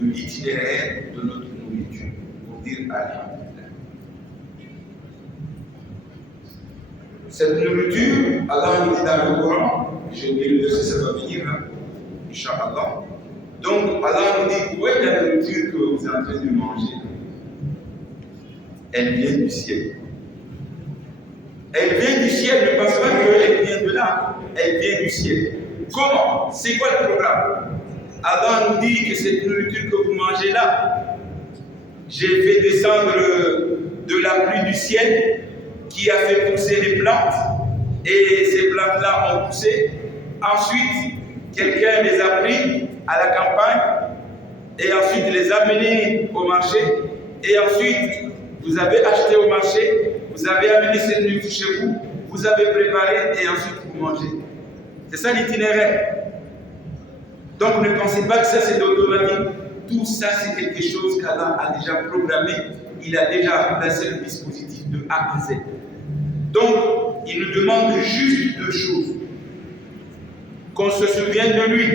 l'itinéraire de notre nourriture pour dire Alhamdulillah. Cette nourriture, Allah nous dit dans le Coran, j'ai oublié le verset, ça va venir là, Inch'Allah. Donc Allah nous dit, où est la nourriture que vous êtes en train de manger? Elle vient du ciel. Elle vient du ciel, ne pense pas qu'elle vient de là. Elle vient du ciel. Comment? C'est quoi le programme? Allah nous dit que cette nourriture que vous mangez là, j'ai fait descendre de la pluie du ciel qui a fait pousser les plantes et ces plantes-là ont poussé. Ensuite, quelqu'un les a pris à la campagne et ensuite les a menés au marché et ensuite vous avez acheté au marché, vous avez amené cette nourriture chez vous, vous avez préparé et ensuite vous mangez. C'est ça l'itinéraire. Donc ne pensez pas que ça c'est automatique. Tout ça c'est quelque chose qu'Allah a déjà programmé. Il a déjà placé le dispositif de A à Z. Donc il nous demande juste deux choses. Qu'on se souvienne de lui.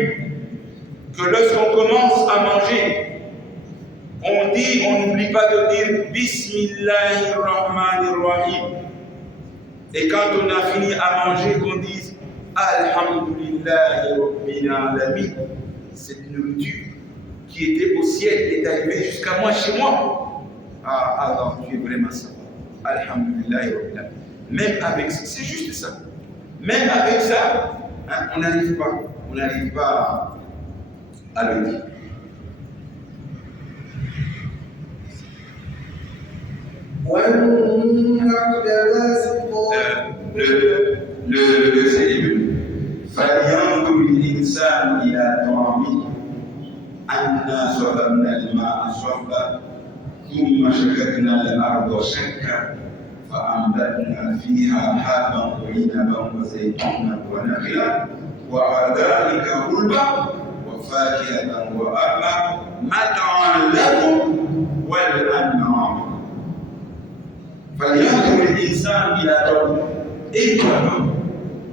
Que lorsqu'on commence à manger, on n'oublie pas de dire Bismillahirrahmanirrahim. Et quand on a fini à manger, qu'on dise Alhamdulillahi Rabbil Alamin. Cette nourriture qui était au ciel est arrivée jusqu'à moi, chez moi. Ah, Allah, tu es vraiment ça. Alhamdulillahi Rabbil Alamin. Même avec ça, c'est juste ça. Même avec ça, on n'arrive pas à le dire. Le verset est venu. فَلْيَنْظُرِ الْإِنسَانُ إِلَى طَعَامِهِ أَنَّا صَبَبْنَا الْمَاءَ صَبًّا ثُمَّ شَقَقْنَا الْأَرْضَ شَقًّا فَأَنبَتْنَا فِيهَا حَبًّا وَعِنَبًا وَزَيْتُونًا وَنَخْلًا وَحَدَائِقَ غُلْبًا وَفَاكِهَةً وَأَبًّا مَتَاعًا لَكُمْ وَلِلْأَنْعَامِ. فَلْيَنْظُرِ الْإِنسَانُ إِلَى طَعَامِهِ. Et toi,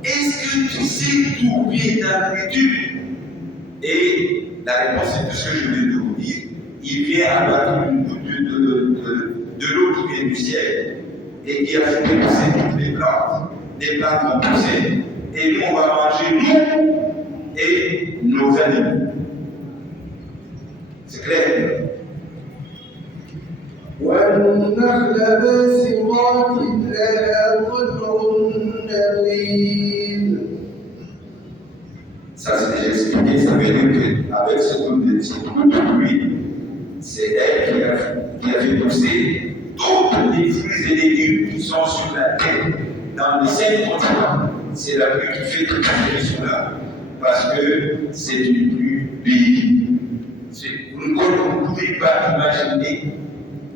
est-ce que sais d'où vient ta nourriture? Et la réponse est tout ce que je viens de vous dire. Il vient abattre une goutte de l'eau qui vient du ciel et qui a fait pousser toutes les plantes. Les plantes vont pousser et nous, on va manger nous et nos animaux. C'est clair? والنخل باسقات لها طلع نضيد. Ça, c'est déjà expliqué. Ça veut dire qu'avec ce groupe de pluie, c'est elle qui a fait pousser tous les fruits et légumes qui sont sur la terre dans les 5 continents. C'est la pluie qui fait toutes ces choses-là parce que c'est une pluie bénie. Vous ne pouvez pas imaginer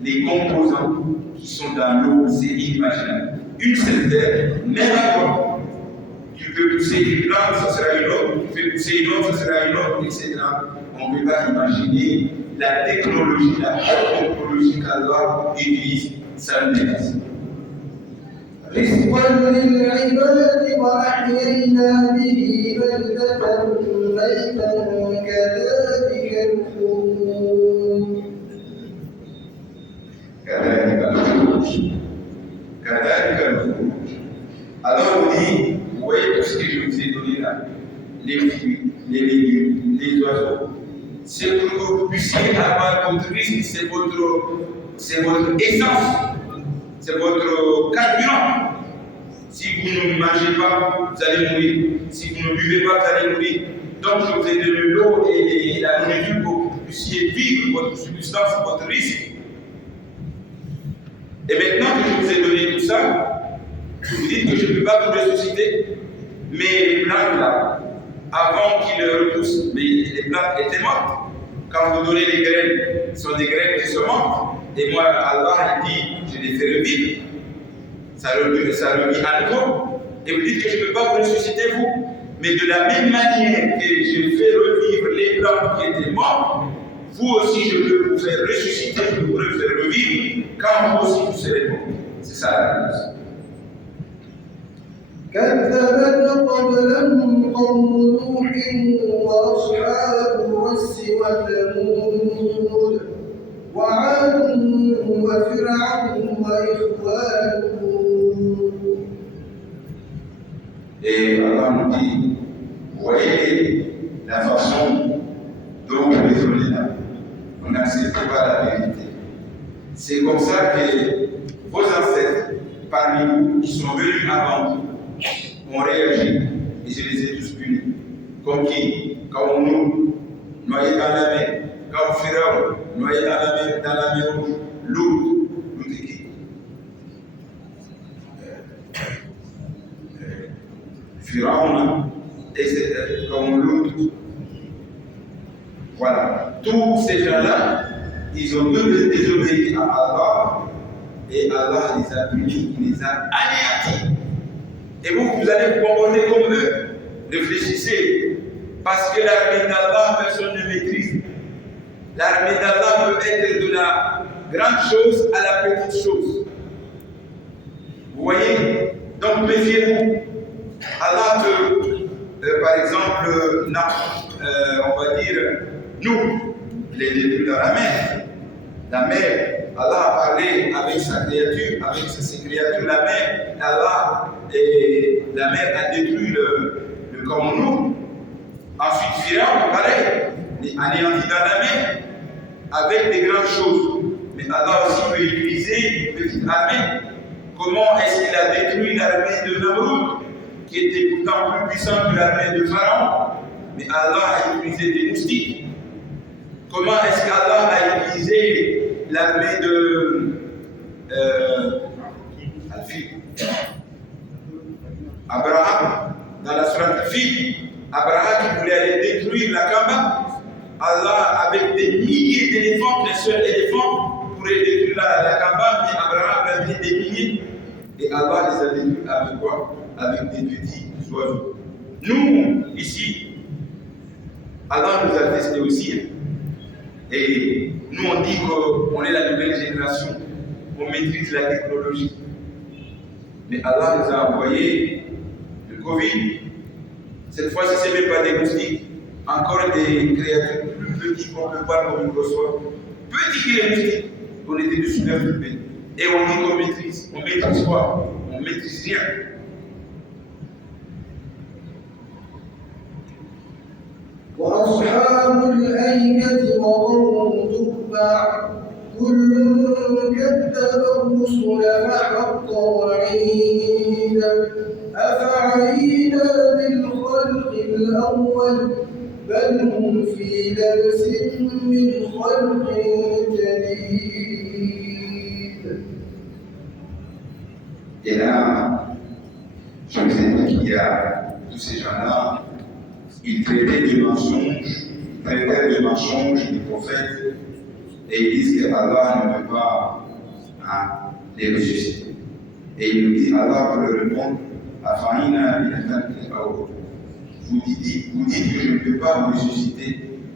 les composants qui sont dans l'eau, c'est inimaginable. Une seule terre, même avant, tu peux pousser une plante, ça sera une autre, tu fais pousser une autre, ça sera une autre, etc. On ne peut pas imaginer la technologie, la haute technologie qu'Allah utilise, ça nous dépasse. رزقا للعباد وأحيينا به بلدة ميتا كذلك الخروج. Alors on dit, vous voyez tout ce que je vous ai donné là, les fruits, les légumes, les oiseaux, c'est pour que vous puissiez avoir votre risque, c'est votre essence, c'est votre carburant. Si vous ne mangez pas, vous allez mourir. Si vous ne buvez pas, vous allez mourir. Donc je vous ai donné l'eau et la nourriture pour que vous puissiez vivre votre subsistance, votre risque. Et maintenant que je vous ai donné tout ça, vous dites que je ne peux pas vous ressusciter. Mais les plantes là, avant qu'ils repoussent, mais les plantes étaient mortes. Quand vous donnez les graines, ce sont des graines qui se mortes. Et moi, Allah dit, je les fais revivre. Ça revit à nouveau. Et vous dites que je ne peux pas vous ressusciter, vous. Mais de la même manière que je fais revivre les plantes qui étaient mortes, vous aussi, je peux vous faire ressusciter, je peux vous faire revivre quand vous aussi vous serez morts. C'est ça la réponse. كذبت قبلهم قوم نوح وأصحاب الرس وثمود وعاد وفرعون وإخوان لوط. Et Allah nous dit, vous voyez la façon dont vous raisonnez là. Vous n'acceptez pas la vérité. C'est comme ça que vos ancêtres, parmi vous, qui sont venus avant vous, ont réagi. Et je les ai tous punis. Comme qui? Comme nous, noyés dans la mer. Comme Pharaon, noyé dans la mer rouge. L'autre est qui? Pharaon, etc. Comme l'autre. Voilà. Tous ces gens-là, ils ont désobéi à Allah et Allah les a punis, il les a anéantis. Et vous allez vous comporter comme eux. Réfléchissez. Parce que l'armée d'Allah, personne ne maîtrise. L'armée d'Allah peut être de la grande chose à la petite chose. Vous voyez? Donc méfiez-vous. Allah par exemple, on va dire, nous, les détruits dans la mer. La mer, Allah a parlé avec sa créature, avec ses créatures, la mer. Allah et la mer a détruit le Cameroun. Ensuite, Pharaon, pareil, est anéanti dans la mer avec des grandes choses. Mais Allah aussi peut utiliser une petite armée. Comment est-ce qu'il a détruit l'armée de Namrud, qui était pourtant plus puissante que l'armée de Pharaon? Mais Allah a utilisé des moustiques. Comment est-ce qu'Allah a utilisé l'armée de Abraham dans la sourate Fil? Abraham qui voulait aller détruire la Kaaba, Allah avec des milliers d'éléphants, qu'un seul éléphant pourrait détruire la Kaaba, mais Abraham avait des milliers. Et Allah les a détruits avec quoi? Avec des petits oiseaux. Nous, ici, Allah nous a testés aussi. Et nous, on dit qu'on est la nouvelle génération, on maîtrise la technologie. Mais Allah nous a envoyé le Covid, Cette fois-ci, ce n'est même pas des moustiques, encore des créatures plus petites qu'on peut voir au microscope. Petits que les moustiques, on était de super occupés. Et on dit qu'on maîtrise. On maîtrise quoi? On ne maîtrise rien. وأصحاب الأيكة وقوم تبع كل كذب الرسل فحق وعيد أفعينا بالخلق الأول بل هم في لبس من خلق جديد. Et là, je vous ai dit qu'il y a tous ces gens-là, ils traitaient des mensonges du prophète et ils disent qu'Allah ne peut pas les ressusciter. Et il nous dit, Allah pour leur répondre, vous dites que je ne peux pas vous ressusciter,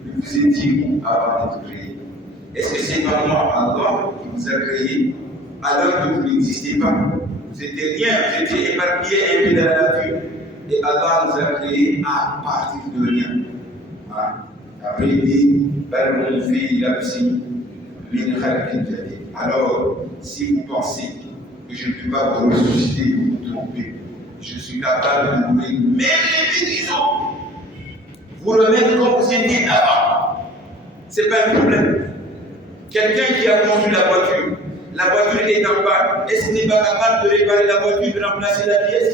mais vous étiez où avant d'être créé? Est-ce que c'est normalement Allah qui vous a créé alors que vous n'existez pas? Vous n'étiez rien, vous étiez éparpillés un peu dans la nature. Et Allah nous a créés à partir de rien. Après il dit, alors, si vous pensez que je ne peux pas vous ressusciter, vous vous trompez. Je suis capable de louer même les maisons. Vous remettre comme vous étiez avant. Ce n'est pas un problème. Quelqu'un qui a conduit la voiture est en panne. Est-ce qu'il n'est pas capable de réparer la voiture, de remplacer la pièce?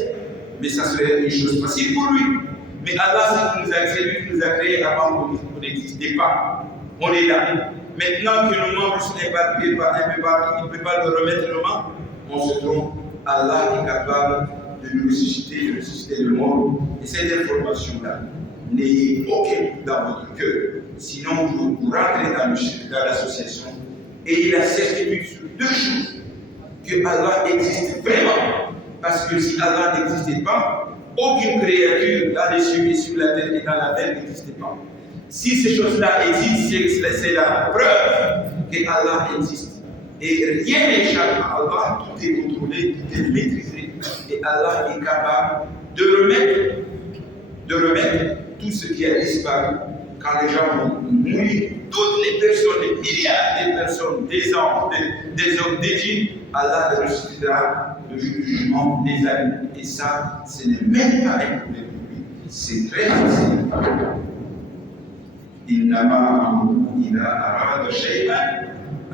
Mais ça serait une chose facile pour lui. Mais Allah, c'est lui qui nous a créés avant qu'on n'existait pas. On est là. Maintenant que nos membres sont éparpillés par un peu partout, il ne peut pas le remettre le membres, on se trompe. Allah est capable de nous ressusciter, de ressusciter le monde. Et cette information-là, n'ayez aucun dans votre cœur. Sinon, vous rentrez dans l'association et il a certitude sur deux choses. Que Allah existe vraiment. Parce que si Allah n'existait pas, aucune créature dans les cieux et sur la terre et dans la terre n'existait pas. Si ces choses-là existent, c'est la preuve qu'Allah existe. Et rien n'échappe à Allah, tout est contrôlé, tout est maîtrisé. Et Allah est capable de remettre tout ce qui a disparu. Quand les gens vont mourir, toutes les personnes, des milliards de personnes, des anges, des hommes, des djinns, Allah les ressuscitera le jour du jugement des âmes. Et ça, ce n'est même pas un problème pour lui. C'est très facile. إنما أمره إذا أراد شيئا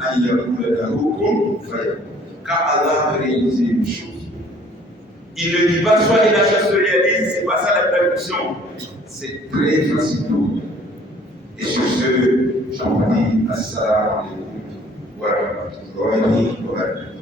أن يقول له كن فيكون. Quand Allah veut réaliser une chose, il ne dit pas soit et la chose se réalise, c'est pas ça la traduction. C'est très facile pour lui. Et sur ce, j'en dis assalamu alaikum wa rahmatullahi wa barakatuh.